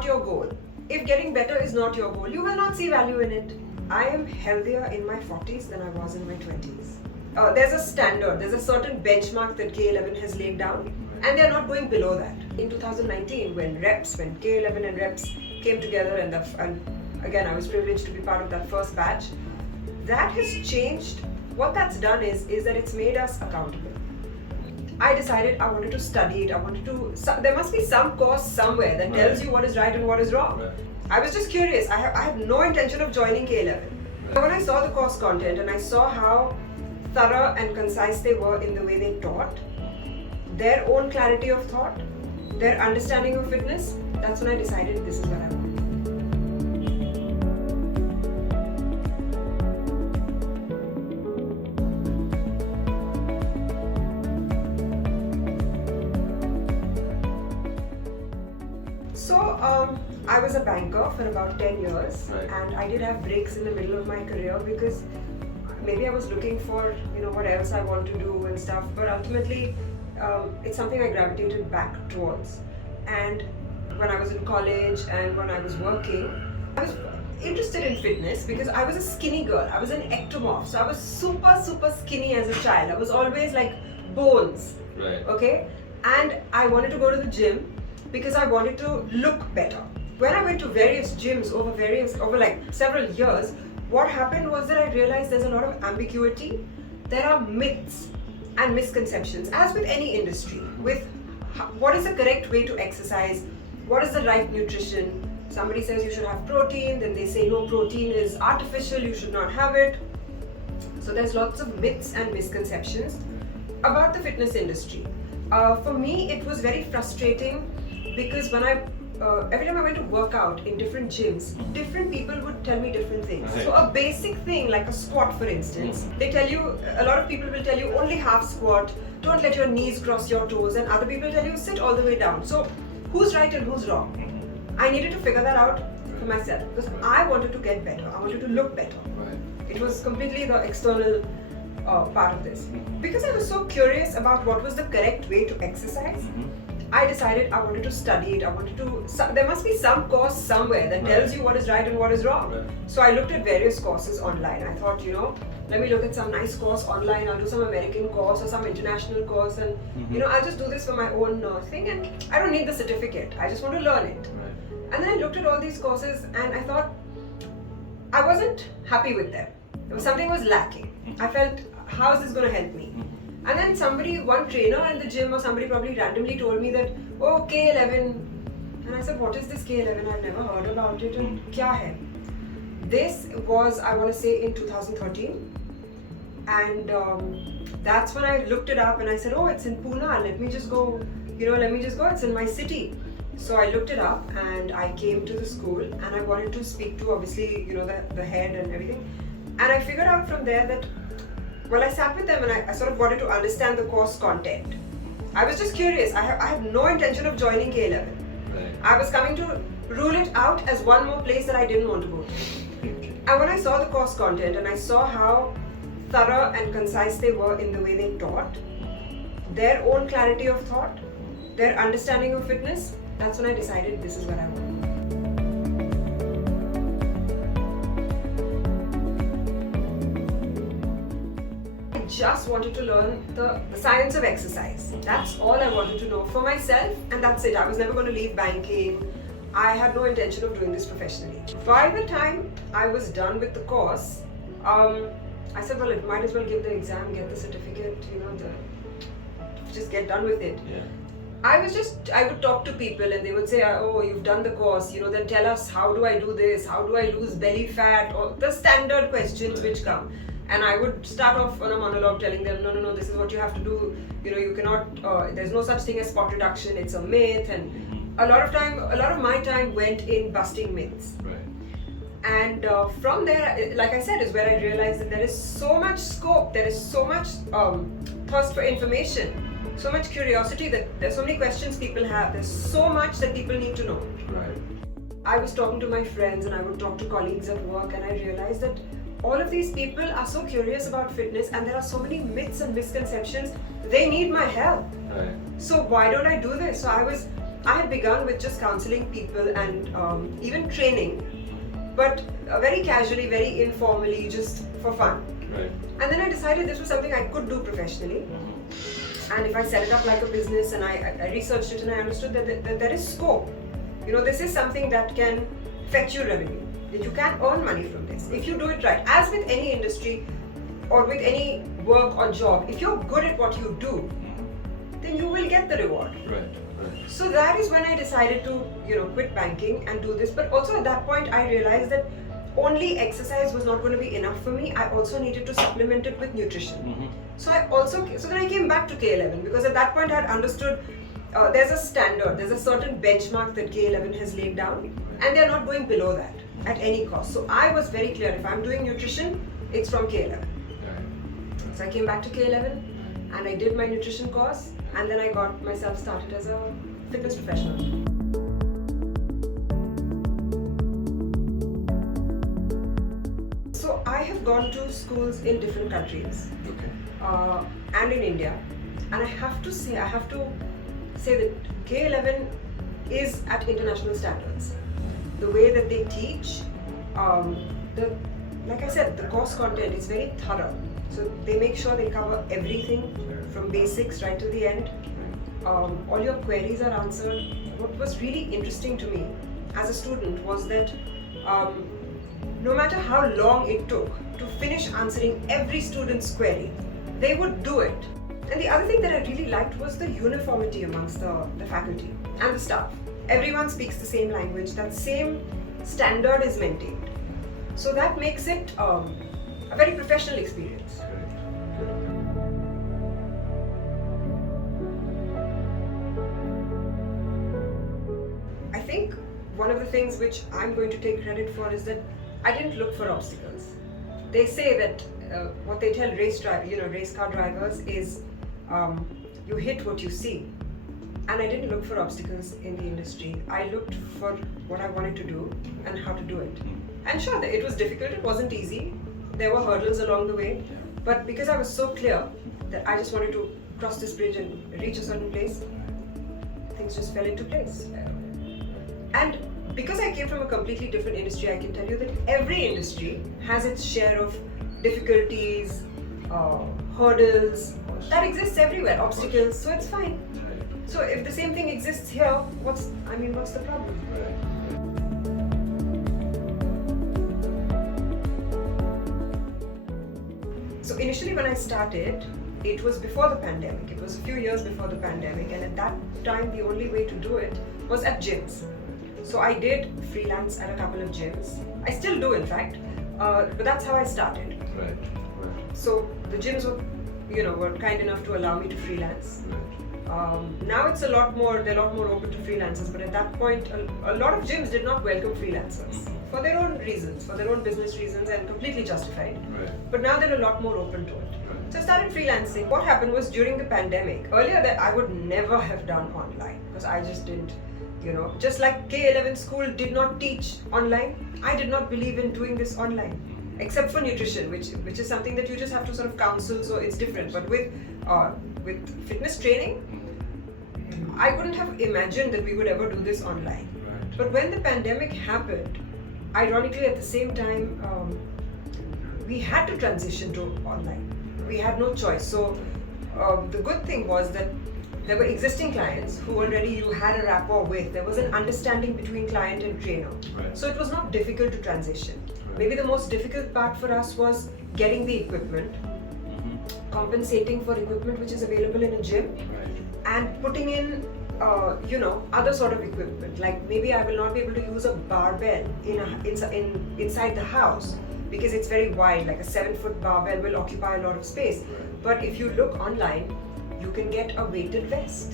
not your goal, if getting better is not your goal, you will not see value in it. I am healthier in my 40s than I was in my 20s. There's a standard, there's a certain benchmark that K11 has laid down, and they're not going below that. In 2019, when K11 and reps came together, and again, I was privileged to be part of that first batch, that has changed. What that's done is that it's made us accountable. I decided I wanted to study it. There must be some course somewhere that tells you what is right and what is wrong. Right. I was just curious. I have no intention of joining K11. But when I saw the course content and I saw how thorough and concise they were in the way they taught, their own clarity of thought, their understanding of fitness, that's when I decided this is what I want. So I was a banker for about 10 years, Right. and I did have breaks in the middle of my career because maybe I was looking for what else I want to do and stuff, but ultimately it's something I gravitated back towards. And when I was in college and when I was working, I was interested in fitness because I was a skinny girl. I was an ectomorph, so I was super skinny as a child. I was always like bones. Right. Okay, and I wanted to go to the gym because I wanted to look better. When I went to various gyms over like several years, what happened was that I realized there's a lot of ambiguity. There are myths and misconceptions, as with any industry, with what is the correct way to exercise, what is the right nutrition. Somebody says you should have protein, then they say no, protein is artificial, you should not have it. So there's lots of myths and misconceptions about the fitness industry. For me, it was very frustrating because when every time I went to work out in different gyms, different people would tell me different things. Right. So a basic thing like a squat, for instance, they tell you, a lot of people will tell you only half squat, don't let your knees cross your toes, and other people tell you sit all the way down. So who's right and who's wrong? I needed to figure that out for myself because I wanted to get better, I wanted to look better. Right. It was completely the external part of this. Because I was so curious about what was the correct way to exercise, I decided I wanted to study it. There must be some course somewhere that tells you what is right and what is wrong. Right. So I looked at various courses online. I thought, let me look at some nice course online. I'll do some American course or some international course, and I'll just do this for my own thing, and I don't need the certificate. I just want to learn it. Right. And then I looked at all these courses and I thought I wasn't happy with them. Something was lacking. I felt, how is this going to help me? And then one trainer in the gym or somebody probably randomly told me that, oh, K11. And I said, what is this K11? I've never heard about it. And kya hai? This was, I want to say, in 2013. And that's when I looked it up and I said, oh, it's in Pune. Let me just go. It's in my city. So I looked it up and I came to the school and I wanted to speak to, obviously, the head and everything. And I figured out from there that, well, I sat with them and I sort of wanted to understand the course content. I was just curious. I had no intention of joining K11. Right. I was coming to rule it out as one more place that I didn't want to go to. And when I saw the course content and I saw how thorough and concise they were in the way they taught, their own clarity of thought, their understanding of fitness, that's when I decided this is what I want. Just wanted to learn the science of exercise. That's all I wanted to know for myself, and that's it. I was never going to leave banking. I had no intention of doing this professionally. By the time I was done with the course, I said, well, I might as well give the exam, get the certificate, just get done with it. Yeah. I would talk to people and they would say, oh, you've done the course, then tell us, how do I do this? How do I lose belly fat? Or the standard questions which come. And I would start off on a monologue telling them, no, this is what you have to do. You cannot, there's no such thing as spot reduction, it's a myth. And a lot of my time went in busting myths. Right. And from there, like I said, is where I realized that there is so much scope, there is so much thirst for information, so much curiosity, that there's so many questions people have, there's so much that people need to know. Right. I was talking to my friends and I would talk to colleagues at work, and I realized that all of these people are so curious about fitness and there are so many myths and misconceptions. They need my help. Right. So why don't I do this? So I was I had begun with just counseling people and even training, but very casually, very informally, just for fun. Right. And then I decided this was something I could do professionally. And if I set it up like a business, and I researched it and I understood that there is scope. You know, this is something that can fetch you revenue, that you can earn money from this if you do it right. As with any industry or with any work or job, if you're good at what you do, then you will get the reward. Right. So that is when I decided to, quit banking and do this. But also at that point, I realized that only exercise was not going to be enough for me. I also needed to supplement it with nutrition. So then I came back to K11, because at that point I had understood there's a standard, there's a certain benchmark that K11 has laid down, and they're not going below that at any cost. So I was very clear, if I'm doing nutrition, it's from K11. So I came back to K11 and I did my nutrition course, and then I got myself started as a fitness professional. So I have gone to schools in different countries, and in India, and I have to say that K11 is at international standards. The way that they teach, like I said, the course content is very thorough. So they make sure they cover everything from basics right to the end. All your queries are answered. What was really interesting to me as a student was that no matter how long it took to finish answering every student's query, they would do it. And the other thing that I really liked was the uniformity amongst the faculty and the staff. Everyone speaks the same language, that same standard is maintained. So that makes it a very professional experience. I think one of the things which I'm going to take credit for is that I didn't look for obstacles. They say that what they tell race car drivers is you hit what you see. And I didn't look for obstacles in the industry. I looked for what I wanted to do and how to do it. And sure, it was difficult, it wasn't easy. There were hurdles along the way. But because I was so clear that I just wanted to cross this bridge and reach a certain place, things just fell into place. And because I came from a completely different industry, I can tell you that every industry has its share of difficulties, hurdles, that exists everywhere, obstacles, so it's fine. So if the same thing exists here, what's the problem? So initially when I started, it was before the pandemic. It was a few years before the pandemic, and at that time the only way to do it was at gyms. So I did freelance at a couple of gyms. I still do, in fact, but that's how I started. Right. So the gyms were kind enough to allow me to freelance. Now it's they're a lot more open to freelancers, but at that point, a lot of gyms did not welcome freelancers for their own reasons, for their own business reasons, and completely justified. Right. But now they're a lot more open to it. So I started freelancing. What happened was during the pandemic, earlier that I would never have done online because I just didn't, just like K11 school did not teach online, I did not believe in doing this online. Except for nutrition, which is something that you just have to sort of counsel, so it's different. But with fitness training, I couldn't have imagined that we would ever do this online. Right. But when the pandemic happened, ironically at the same time, we had to transition to online. We had no choice. So the good thing was that there were existing clients who already you had a rapport with. There was an understanding between client and trainer. Right. So it was not difficult to transition. Right. Maybe the most difficult part for us was getting the equipment, compensating for equipment which is available in a gym, and putting in other sort of equipment. Like maybe I will not be able to use a barbell inside the house because it's very wide, like a 7-foot barbell will occupy a lot of space. But if you look online, you can get a weighted vest,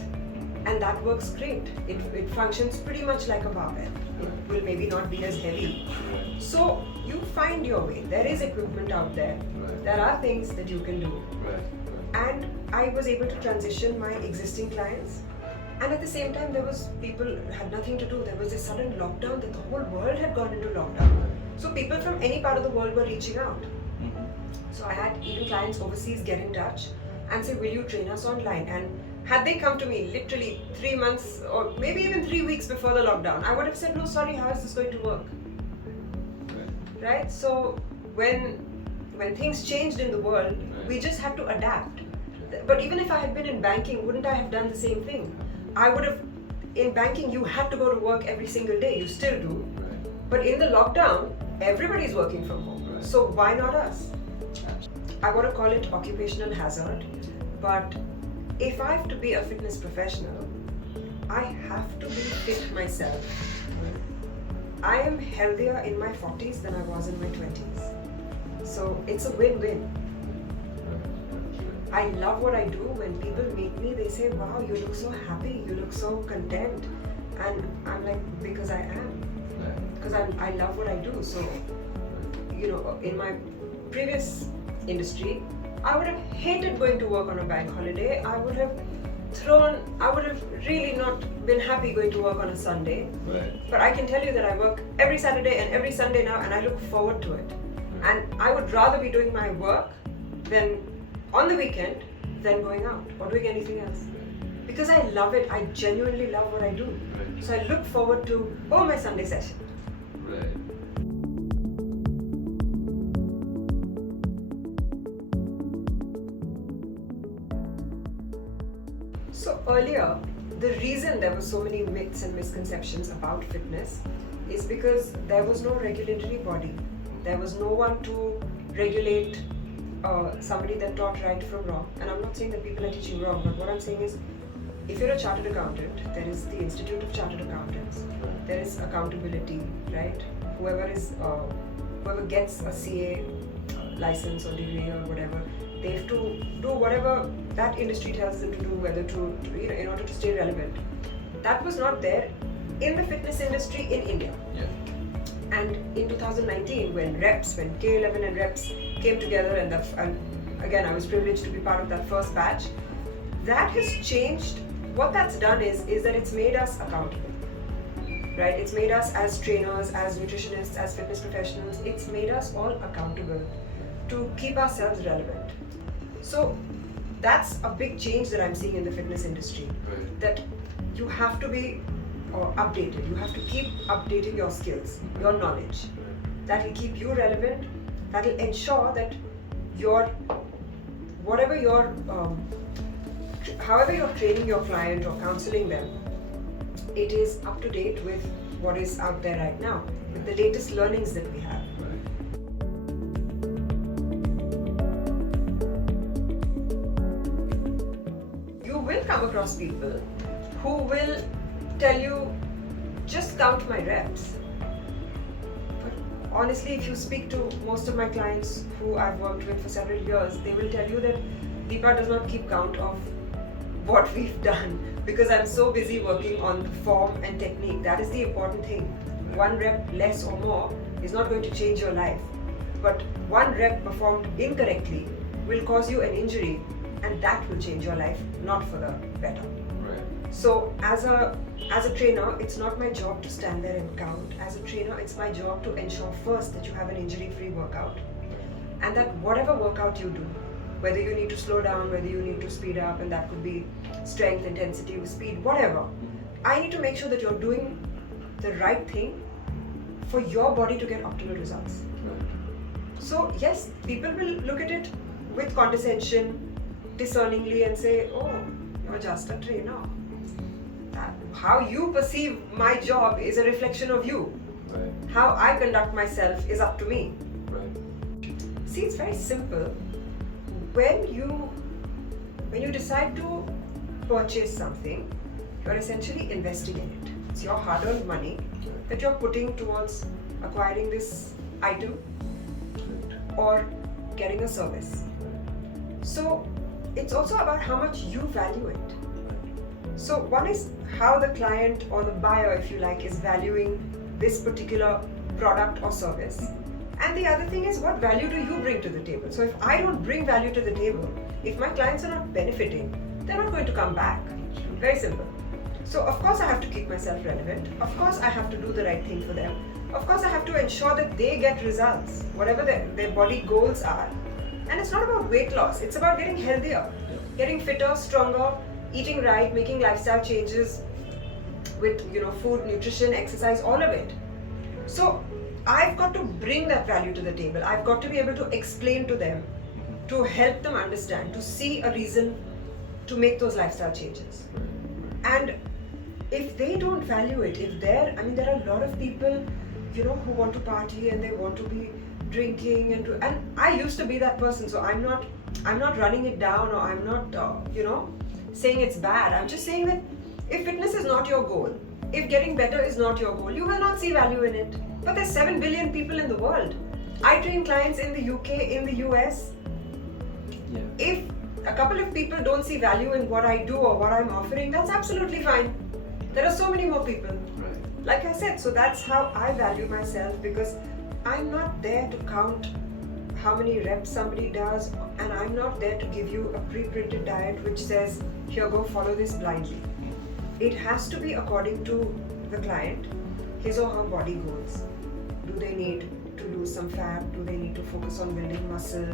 and that works great. It functions pretty much like a barbell. It will maybe not be as heavy. So you find your way. There is equipment out there. There are things that you can do. And I was able to transition my existing clients. And at the same time, there was people had nothing to do. There was a sudden lockdown that the whole world had gone into lockdown. So people from any part of the world were reaching out. So I had even clients overseas get in touch and say, will you train us online? Had they come to me literally 3 months or maybe even 3 weeks before the lockdown, I would have said, no, sorry, how is this going to work? Right? So when things changed in the world, we just had to adapt. But even if I had been in banking, wouldn't I have done the same thing? I would have, in banking, you had to go to work every single day. You still do. But in the lockdown, everybody's working from home. So why not us? I want to call it occupational hazard, but if I have to be a fitness professional, I have to be fit myself. I am healthier in my 40s than I was in my 20s. So it's a win-win. I love what I do. When people meet me, they say, wow, you look so happy, you look so content. And I'm like, because I am. Because I love what I do. So, you know, in my previous industry, I would have hated going to work on a bank holiday. I would have really not been happy going to work on a Sunday. But I can tell you that I work every Saturday and every Sunday now, and I look forward to it. And I would rather be doing my work than on the weekend than going out or doing anything else. Because I love it. I genuinely love what I do. So I look forward to, my Sunday session. So earlier, the reason there were so many myths and misconceptions about fitness is because there was no regulatory body. There was no one to regulate somebody that taught right from wrong. And I'm not saying that people are teaching wrong, but what I'm saying is, if you're a chartered accountant, there is the Institute of Chartered Accountants. There is accountability, right? Whoever gets a CA license or degree or whatever, they have to do whatever that industry tells them to do, whether in order to stay relevant. That was not there in the fitness industry in India. And in 2019, when K11 and reps came together, and again, I was privileged to be part of that first batch, that has changed. What that's done is that it's made us accountable, right? It's made us as trainers, as nutritionists, as fitness professionals, it's made us all accountable to keep ourselves relevant. So that's a big change that I'm seeing in the fitness industry, that you have to be updated. You have to keep updating your skills, your knowledge. That will keep you relevant. That will ensure that however you're training your client or counseling them, it is up to date with what is out there right now, with the latest learnings that we have. You will come across people who will tell you, just count my reps. But honestly, if you speak to most of my clients who I've worked with for several years, they will tell you that Deepa does not keep count of what we've done, because I'm so busy working on the form and technique. That is the important thing. One rep less or more is not going to change your life, but one rep performed incorrectly will cause you an injury, and that will change your life, not for the better. So as a trainer, it's not my job to stand there and count. As a trainer, it's my job to ensure first that you have an injury-free workout, and that whatever workout you do, whether you need to slow down, whether you need to speed up, and that could be strength, intensity, speed, whatever, I need to make sure that you're doing the right thing for your body to get optimal results. So yes, people will look at it with condescension, discerningly, and say, oh, you're just a trainer. How you perceive my job is a reflection of you. How I conduct myself is up to me. See, it's very simple. When you decide to purchase something, you're essentially investing in it. It's your hard-earned money that you're putting towards acquiring this item or getting a service. So it's also about how much you value it. So one is how the client or the buyer, if you like, is valuing this particular product or service. And the other thing is, what value do you bring to the table? So if I don't bring value to the table, if my clients are not benefiting, they're not going to come back. Very simple. So of course I have to keep myself relevant. Of course I have to do the right thing for them. Of course I have to ensure that they get results, whatever their body goals are. And it's not about weight loss, it's about getting healthier, getting fitter, stronger, eating right, making lifestyle changes with food, nutrition, exercise, all of it. So I've got to bring that value to the table. I've got to be able to explain to them, to help them understand, to see a reason to make those lifestyle changes. And if they don't value it, there are a lot of people, who want to party and they want to be drinking and I used to be that person. So I'm not running it down, or I'm not, saying it's bad. I'm just saying that if fitness is not your goal, if getting better is not your goal, you will not see value in it. But there's 7 billion people in the world. I train clients in the UK, in the US. Yeah. If a couple of people don't see value in what I do or what I'm offering, that's absolutely fine. There are so many more people. Right. Like I said, so that's how I value myself, because I'm not there to count how many reps somebody does, and I'm not there to give you a pre-printed diet which says, here, go follow this blindly. It has to be according to the client, his or her body goals. Do they need to lose some fat? Do they need to focus on building muscle?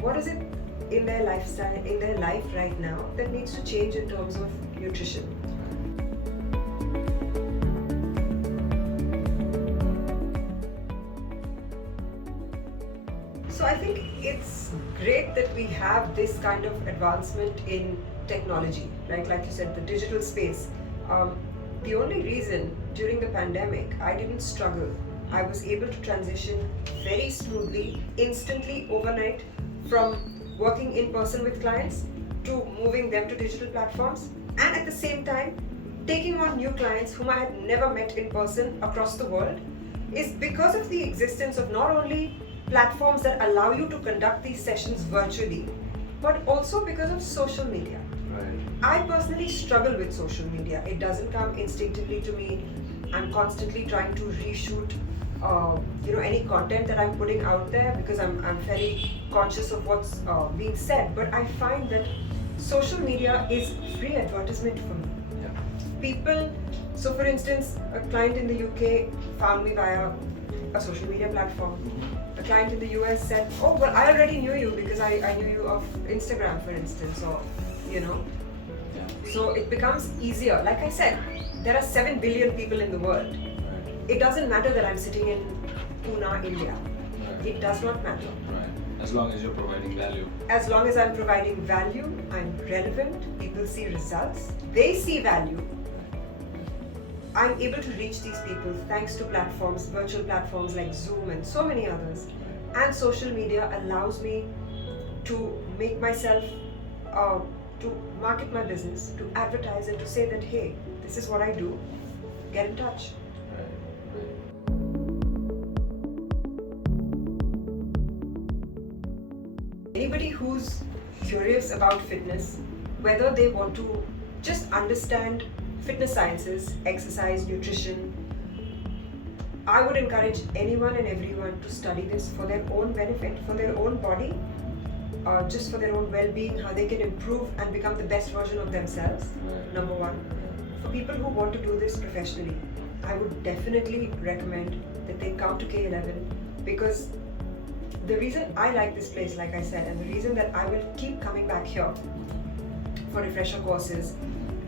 What is it in their lifestyle, in their life right now that needs to change in terms of nutrition? So I think it's great that we have this kind of advancement in technology, like you said, the digital space. The only reason during the pandemic I didn't struggle, I was able to transition very smoothly, instantly, overnight, from working in person with clients to moving them to digital platforms, and at the same time taking on new clients whom I had never met in person across the world, is because of the existence of not only platforms that allow you to conduct these sessions virtually, but also because of social media. Right. I personally struggle with social media. It doesn't come instinctively to me. I'm constantly trying to reshoot any content that I'm putting out there, because I'm very conscious of what's being said. But I find that social media is free advertisement for me. Yeah. People, so for instance, a client in the UK found me via a social media platform. A client in the US said, oh, well, I already knew you because I knew you of Instagram, for instance, or, Yeah. So it becomes easier. Like I said, there are 7 billion people in the world. Right. It doesn't matter that I'm sitting in Pune, India. Right. It does not matter. Right. As long as you're providing value. As long as I'm providing value, I'm relevant, people see results, they see value, I'm able to reach these people thanks to platforms, virtual platforms like Zoom and so many others. And social media allows me to make myself, to market my business, to advertise and to say that, hey, this is what I do, get in touch. Anybody who's curious about fitness, whether they want to just understand fitness sciences, exercise, nutrition, I would encourage anyone and everyone to study this for their own benefit, for their own body, just for their own well-being, how they can improve and become the best version of themselves, number one. For people who want to do this professionally, I would definitely recommend that they come to K11, because the reason I like this place, like I said, and the reason that I will keep coming back here for refresher courses,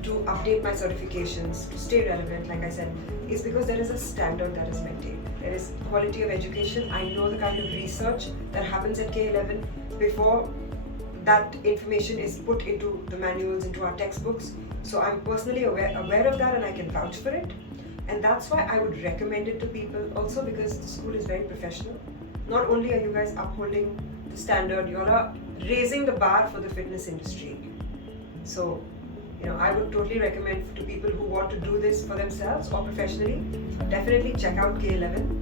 to update my certifications, to stay relevant, like I said, is because there is a standard that is maintained. There is quality of education. I know the kind of research that happens at K11 before that information is put into the manuals, into our textbooks. So I'm personally aware of that, and I can vouch for it. And that's why I would recommend it to people also, because the school is very professional. Not only are you guys upholding the standard, you are raising the bar for the fitness industry. So, I would totally recommend to people who want to do this for themselves or professionally, definitely check out K11.